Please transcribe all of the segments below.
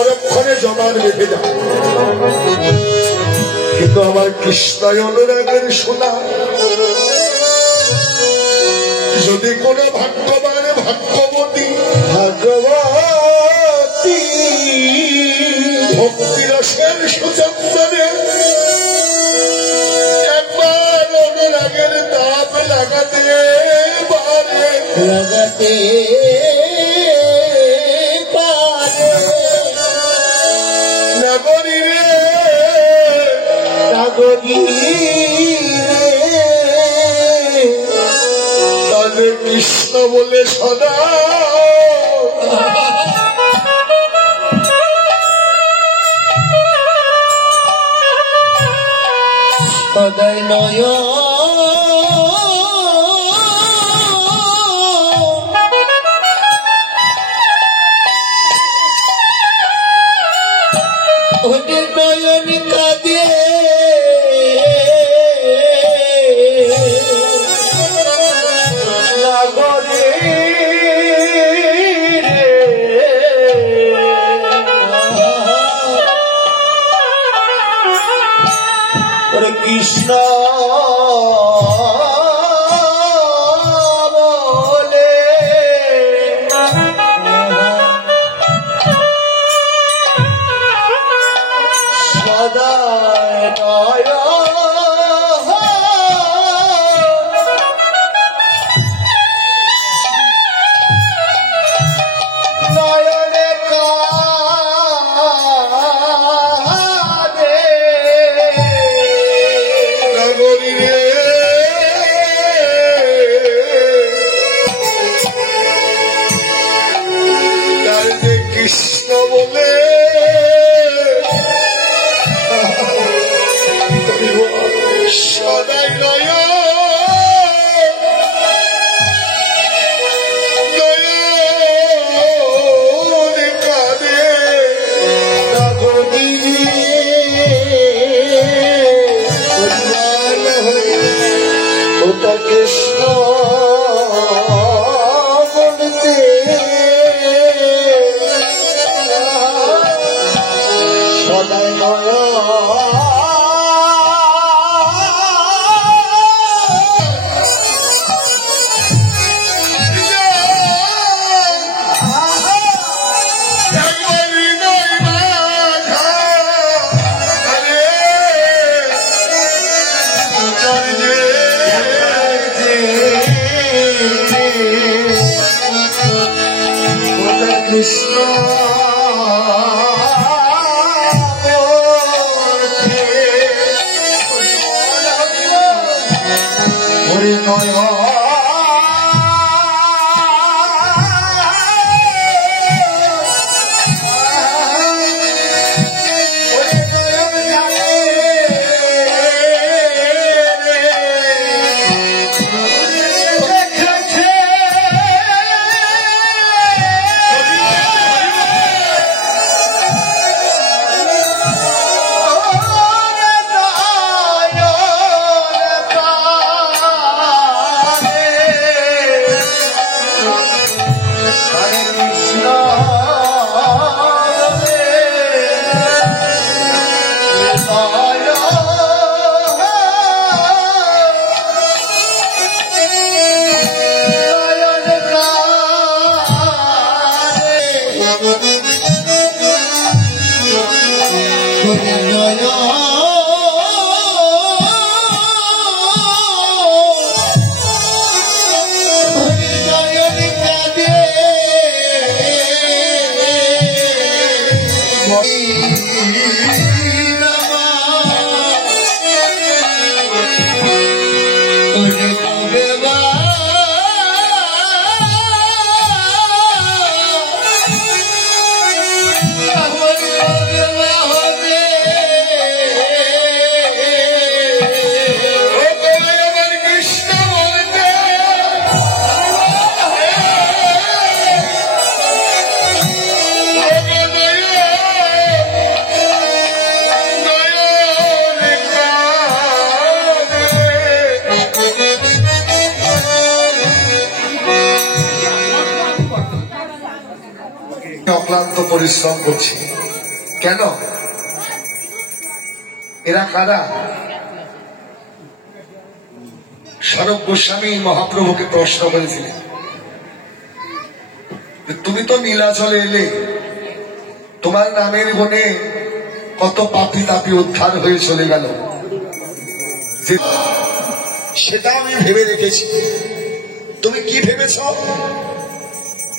পরক্ষণে জমান বেঁধে যাবে। কিন্তু আমার কৃষ্ণায় অনুরাগের সোনা, যদি কোনো ভাগ্যবান ভাগ্যবতী ভক্তিরসের সুচন্দনে একবার অনুরাগের তাপ লাগাতে পারে নাগরী রে নাগরী তাদের কৃষ্ণ বলে সদা সদয় নয় ওদের নয়ন কাঁদে লাগরে কৃষ্ণ বলে সদা নয়নে কাঁদে নাগরী রে তার যে কৃষ্ণ বলে সদাই নয় কাঁদে ওটা কৃষ্ণ বলতে সদাই নয় কৃষ্ণ হরি নয় অক্লান্ত পরিশ্রম করছি। কেন? এরা কারা? স্বরূপ গোস্বামী মহাপ্রভুকে প্রশ্ন করেছিলেন, তুমি তো নীলাচলে এলে, তোমার নামের গুণে কত পাপী তাপী উদ্ধার হয়ে চলে গেল, সেটা আমি ভেবে রেখেছি। তুমি কি ভেবেছ?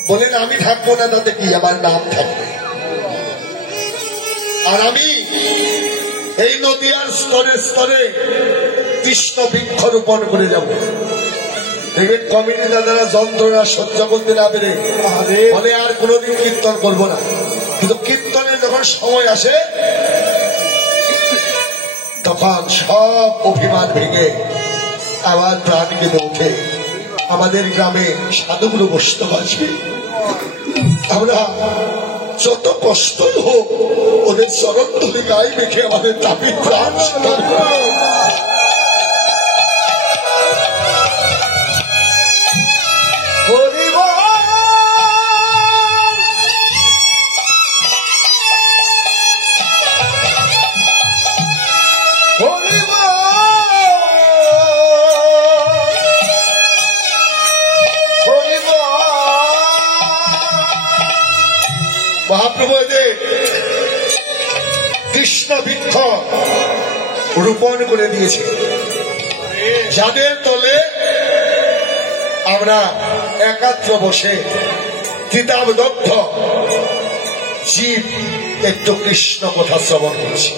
বলেন আমি থাকবো না, তাতে কি, আমার নাম থাকবে। আর আমি এই নদীয়ার স্তরে স্তরে কৃষ্ণ বৃক্ষরোপণ করে যাব। দেখবেন কমিটি দাদারা যন্ত্রণা সহ্য করতে না পেরে বলে আর কোনোদিন কীর্তন করবো না, কিন্তু কীর্তনের যখন সময় আসে তখন সব অভিমান ভেঙে আবার প্রাণ কেঁদে ওঠে। আমাদের গ্রামে সাধুগুরু বৈষ্ণব আছে, আমরা যত কষ্টই হোক ওদের চরণ ধরে গায়ে মেখে আমাদের দাবি প্রাণ মহাপ্রভু এদের কৃষ্ণ বৃক্ষ রোপণ করে দিয়েছে, যাদের তলে আমরা একাত্র বসে কিতাবদগ্ধ জীব একটু কৃষ্ণ কথা শ্রবণ করছি।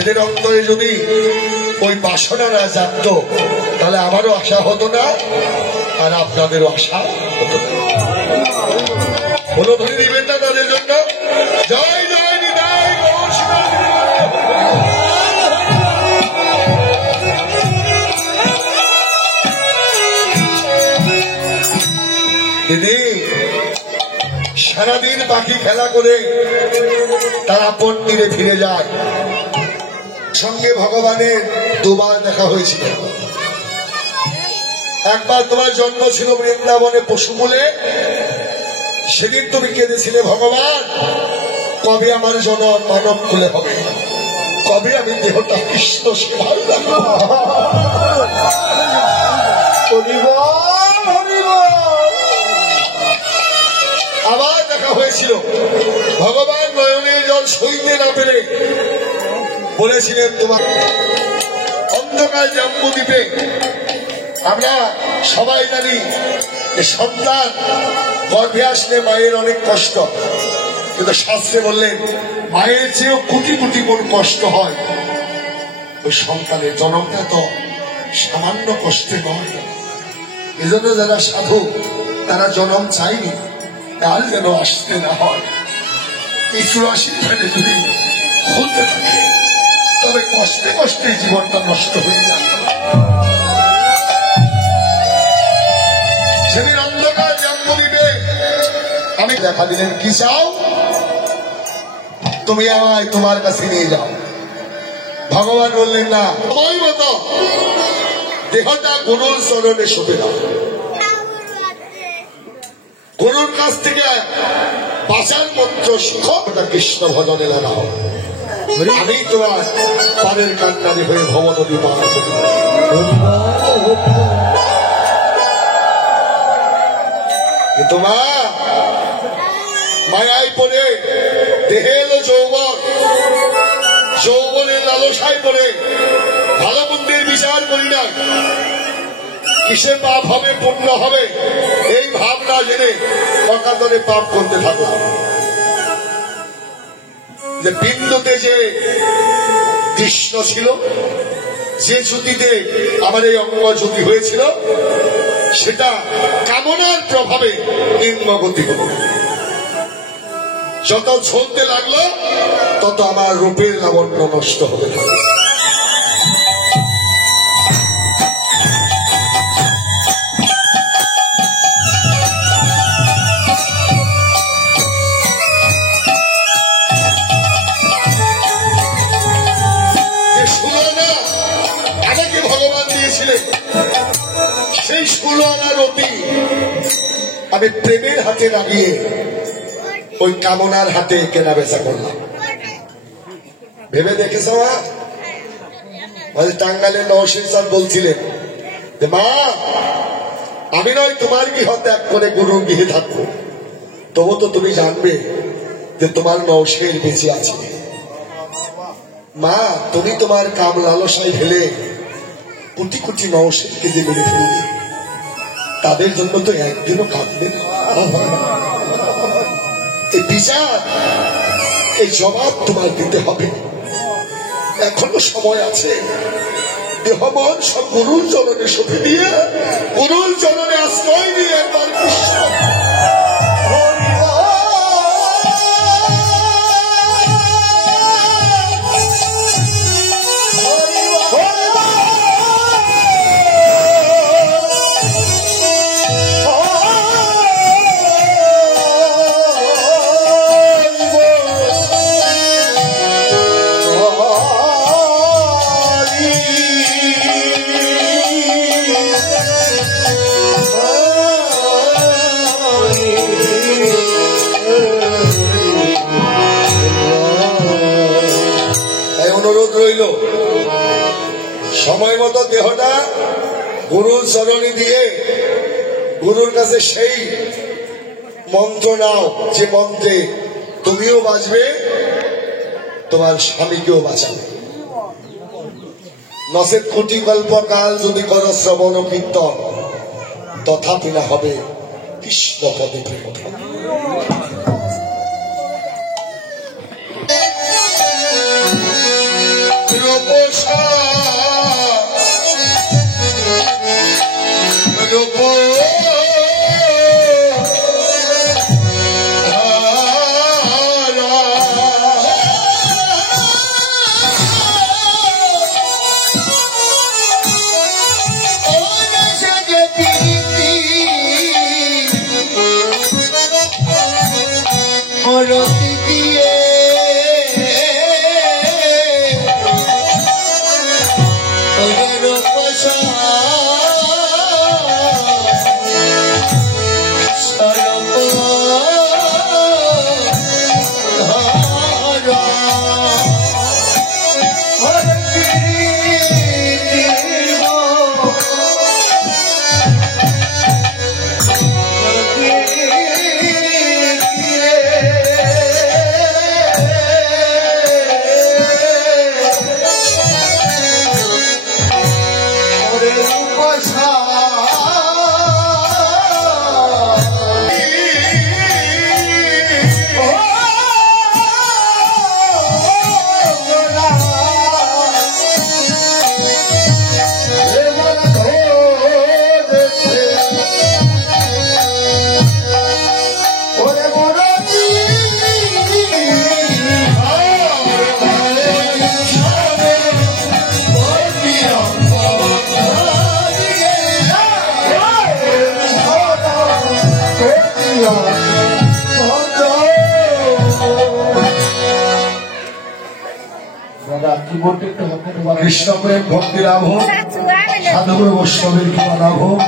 এদের অন্তরে যদি ওই বাসনা না জানত তাহলে আমারও আশা হতো না, আর আপনাদেরও আশা হতো না। কোনো ধরে দিবেন না তাদের জন্য। জয় জয় নিতাই দিদি, সারাদিন পাখি খেলা করে তারা আপন তীরে ফিরে যায়। সঙ্গে ভগবানের দুবার দেখা হয়েছিল। একবার তোমার জন্ম ছিল বৃন্দাবনে পশুকুলে, সেদিন তুমি কেঁদেছিলে, ভগবান কবে আমার জন্ম মানব কুলে হবে, কবে আমি দেহটা কৃষ্ণ সেবায় রাখবো। আবার দেখা হয়েছিল, ভগবান নয়নের জল সইতে না পেরে বলেছিলেন তোমার অন্ধকার জাম্বুদ্বীপে। আমরা সবাই জানি যে সন্তান গর্ভে আসলে মায়ের অনেক কষ্ট, কিন্তু শাস্ত্রে বললেন মায়ের চেয়েও কোটি কোটি গুণ কষ্ট হয়। ওই সন্তানের জন্মটা তো সামান্য কষ্টে নয়। এজন্য যারা সাধু তারা জন্ম চাইনি, আর যেন আসতে না হয়। এই 84 ফেলে যদি খুলতে থাকে তবে কষ্টে কষ্টে জীবনটা নষ্ট হয়ে যায়। সেদিন অন্ধকার জাম্বুদ্বীপে আমি দেখা দিলেন, কি চাও? তুমি আমায় তোমার কাছে নিয়ে যাও। ভগবান বললেন না, তোমার মতো দেহটা গুরুর চরণে শুতে দাও। গুরুর কাছ থেকে বাঁচার মন্ত্র শিখো, কৃষ্ণ ভজনে লাগাও। আমি তোমার পারের কান্নারি হয়ে ভব নদী পার করি। তোমার মায়ায় পড়ে দেহে এলো যৌবন, যৌবনের লালসায় পড়ে ভালো মন্দির বিচার করি না, কিসে পাপ হবে পূর্ণ হবে এই ভাবনা জেনে অকাতরে পাপ করতে থাকো। যে বিন্দুতে যে কৃষ্ণ ছিল, যে জ্যোতিতে আমার এই অঙ্গ জ্যোতি হয়েছিল, সেটা কামনার প্রভাবে নিম্নগতি হল। যত ঝলতে লাগলো তত আমার রূপের লাবণ্য নষ্ট হবে। সেই 16 আনা রতি আমি প্রেমের হাতে লাগিয়ে ওই কামনার হাতে কেনা বেচা করলাম। ভেবে দেখেছ মা? টাঙ্গাইলের নওশীন স্যার বলছিলেন যে মা, আমি নয় তোমার গৃহ ত্যাগ করে গুরুর গৃহে থাকবো, তবু তো তুমি জানবে যে তোমার নওশের বেঁচে আছে। মা, তুমি তোমার কাম লালসায় ফেলে কোটি কোটি নওশেরকে যে মেরে ফেলবে, তাদের জন্য তো একদিনও কাঁদবে না। এই বিচার, এই জবাব তোমার দিতে হবে। এখনো সময় আছে। দেহ মন সব গুরুর চরণে সঁপে দিয়ে, গুরুর চরণে আশ্রয় দিয়ে একবার কৃষ্ণ রইল। সময় মতো দেহটা গুরুর চরণে দিয়ে গুরুর কাছে সেই মন্ত্র নাও, যে মন্ত্রে তুমিও বাঁচবে, তোমার স্বামীকেও বাঁচাবে। নচেত কোটি কল্পকাল যদি কর শ্রবণ কীর্তন, তথাপি না হবে কৃষ্ণ পদে প্রেম। কৃষ্ণ প্রেম ভক্তি লাভ হোক, সাধুগুরু বৈষ্ণবের কৃপা লাভ হোক।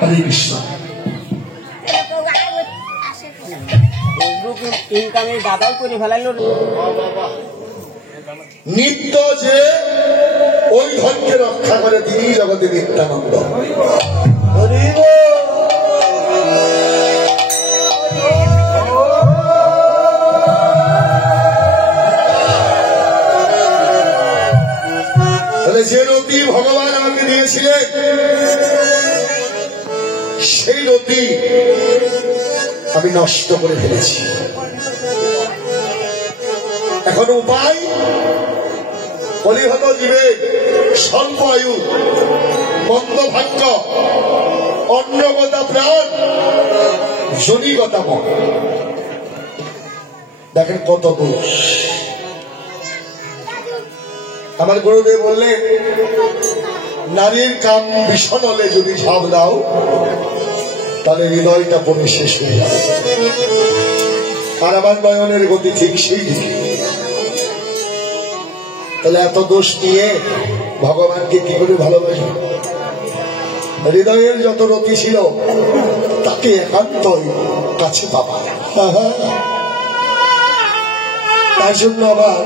হরে কৃষ্ণ। নিত্য যে ওই ধনকে রক্ষা করে, তিনি জগতে নিত্যানন্দ। যে রতি ভগবান আমাকে দিয়েছিলেন, সেই রতি আমি নষ্ট করে ফেলেছি। এখন উপায়, কলিহত জীবে স্বল্প আয়ু, মন্দ ভাগ্য, অন্নগতা প্রাণ, জনিগতা মন। দেখেন কত দোষ। আমার গুরুদেব বললেন, নারীর কাম ভীষণ হলে যদি ঝাঁপ দাও, তাহলে হৃদয়টা পড়ে শেষ হয়ে যাবে। আর আমার নয়নের গতি ঠিক সেই দিকে। তাহলে এত দোষ নিয়ে ভগবানকে কি করে ভালোবাসবে? হৃদয়ের যত রতি ছিল, তাকে একান্তই কাছে পাবা। তার জন্য আমার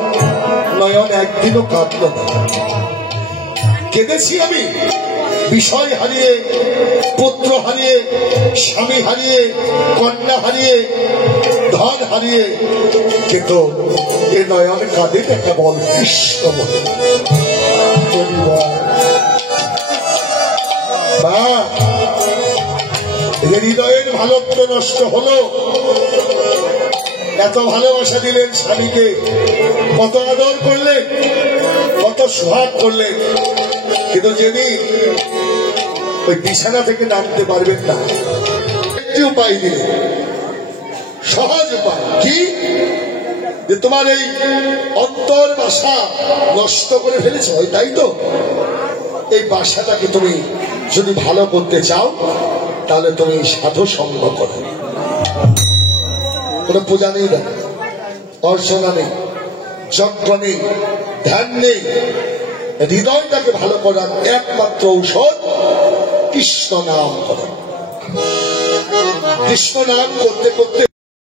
নয়ন একদিনও কাঁদল না। কেঁদেছি আমি বিষয় হারিয়ে, পুত্র হারিয়ে, স্বামী হারিয়ে, কন্যা হারিয়ে, ধন হারিয়ে, কিন্তু এ নয়ন কাঁদে একটা বল কৃষ্ণ বলে। হৃদয়ের ভালোত্ব নষ্ট হলো। এত ভালোবাসা দিলেন স্বামীকে, কত আদর করলেন, কত সোহাগ করলেন, কিন্তু যেদিন ওই বিছানা থেকে নামতে পারবেন না, একটি উপায় দিলেন, সহজ উপায় কি, যে তোমার এই অন্তর বাসা নষ্ট করে ফেলেছ, তাই তো? এই বাসাটাকে তুমি যদি ভালো করতে চাও তাহলে তুমি সাধু সঙ্গ করো। কোন পূজা নেই, দেখ অর্চনা নেই, যজ্ঞ নেই, ধ্যান নেই, হৃদয়টাকে ভালো করার একমাত্র ঔষধ কৃষ্ণ নাম করা। কৃষ্ণ নাম করতে করতে